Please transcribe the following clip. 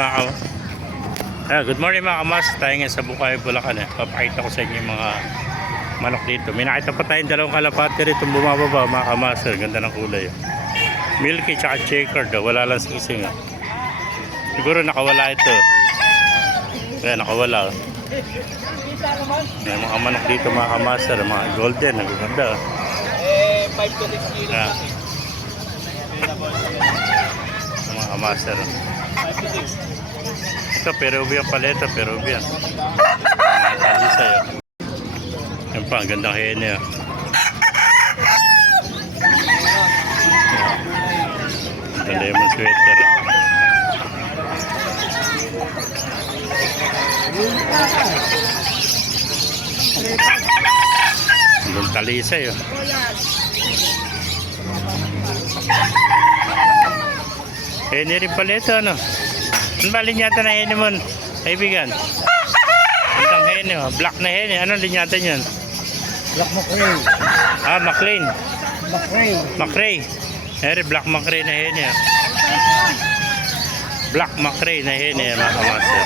mga kam... Ah, good morning mga kamas. Tayo ngayon sa Bukay, Bulacan. Eh. Papakita ko sa inyo yung mga manok dito. May nakita pa tayong dalawang kalapate rito bumababa mga kamas. Ganda ng kulay. oh. Milky tsaka checkered. oh. Wala lang sising. Oh. Siguro nakawala ito. Kaya nakawala. Oh. May mga manok dito mga kamaster. Mga golden. Nagaganda. oh. Eh, 5 to 6 kilos Ah. natin. Mga kamaster. 5 to 6. Ito, Peruvian pala ito, Peruvian. Talisay, oh. Yan pa, ang gandang hene, oh. Ito, lemon sweater. Ang talisay, oh. Hene rin pala ito, ano? Ano ba linyata na hene mo, kaibigan? Isang hene, oh. black na hene. Ano linyata yun? Black McRae. Ah, McLean. McRae. McRae. Ere, black McRae na hene. oh. Black McRae na hene, mga kamaster.